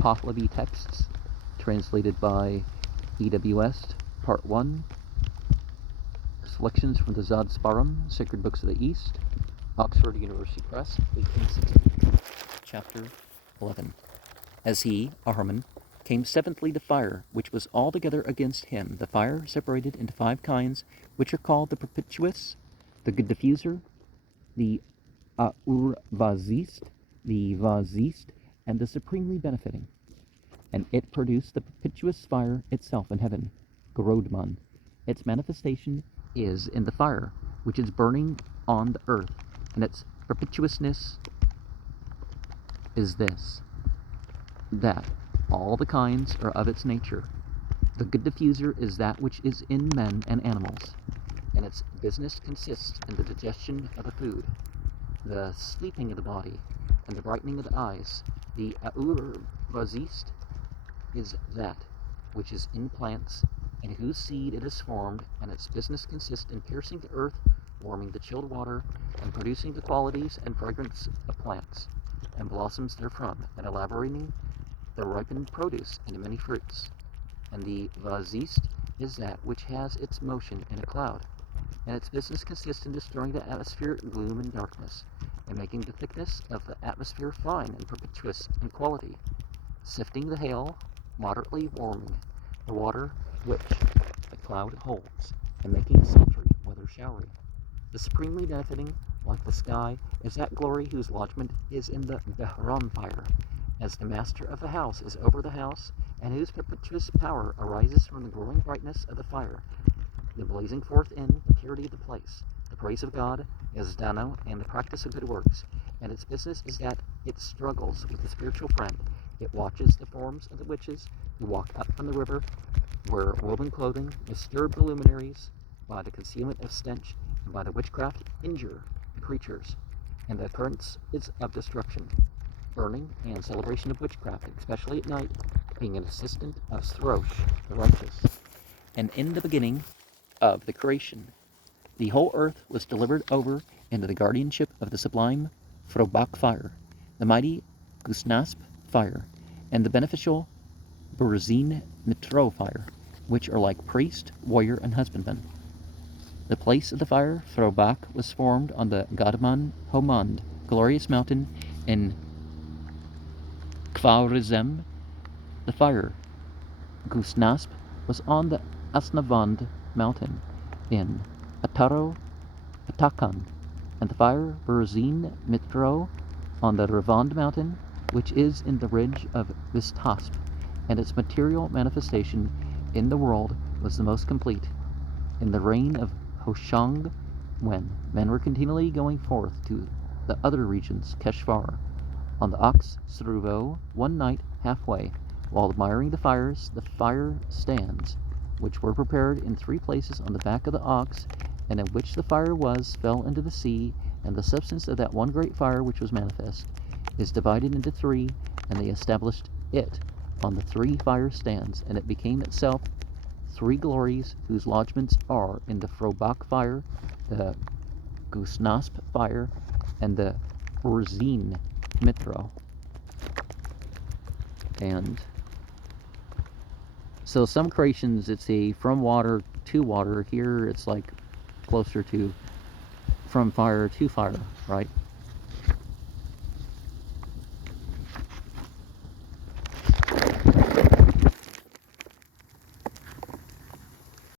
Pahlavi texts, translated by EWS, Part 1, selections from the Zad Sparam, Sacred Books of the East, Oxford University Press, 1860, Chapter 11. As he, Ahriman, came seventhly to fire, which was altogether against him, the fire separated into 5 kinds, which are called the propitious, the good diffuser, the aur-vazist, the vazist, and the supremely benefiting. And it produced the propitious fire itself in heaven, Gorodman. Its manifestation is in the fire, which is burning on the earth, and its propitiousness is this, that all the kinds are of its nature. The good diffuser is that which is in men and animals, and its business consists in the digestion of the food, the sleeping of the body, and the brightening of the eyes. The aur-vazist is that which is in plants, in whose seed it is formed, and its business consists in piercing the earth, warming the chilled water, and producing the qualities and fragrance of plants, and blossoms therefrom, and elaborating the ripened produce into many fruits. And the vazist is that which has its motion in a cloud, and its business consists in destroying the atmospheric gloom and darkness, and making the thickness of the atmosphere fine and propitious in quality, sifting the hail, moderately warming the water which the cloud holds, and making sultry, whether showery. The supremely benefiting, like the sky, is that glory whose lodgment is in the Behram fire, as the master of the house is over the house, and whose propitious power arises from the growing brightness of the fire, the blazing forth in the purity of the place, the praise of God, as Dano, and the practice of good works. And its business is that it struggles with the spiritual friend. It watches the forms of the witches who walk up from the river, wear woven clothing, disturb the luminaries by the concealment of stench, and by the witchcraft injure the creatures. And the occurrence is of destruction, burning, and celebration of witchcraft, especially at night, being an assistant of Srosh, the righteous. And in the beginning of the creation, the whole earth was delivered over into the guardianship of the sublime Frobak fire, the mighty Gusnasp fire, and the beneficial Burzin Mitro fire, which are like priest, warrior, and husbandman. The place of the fire, Frobak, was formed on the Gadman Homand, glorious mountain in Khwarizm. The fire, Gusnasp, was on the Asnavand mountain in Ataro Patakan, and the fire Burzin Mitro on the Ravand mountain, which is in the ridge of Vistasp, and its material manifestation in the world was the most complete. In the reign of Hoshang, when men were continually going forth to the other regions, Keshvar, on the ox Sruvo, one night halfway, while admiring the fires, the fire stands, which were prepared in 3 places on the back of the ox, and in which the fire was, fell into the sea, and the substance of that one great fire which was manifest is divided into 3, and they established it on the 3 fire stands, and it became itself 3 glories, whose lodgements are in the Frobak fire, the Gusnasp fire, and the Burzin Mitro. And so some creations it's a from water to water. Here it's like closer to from fire to fire, right?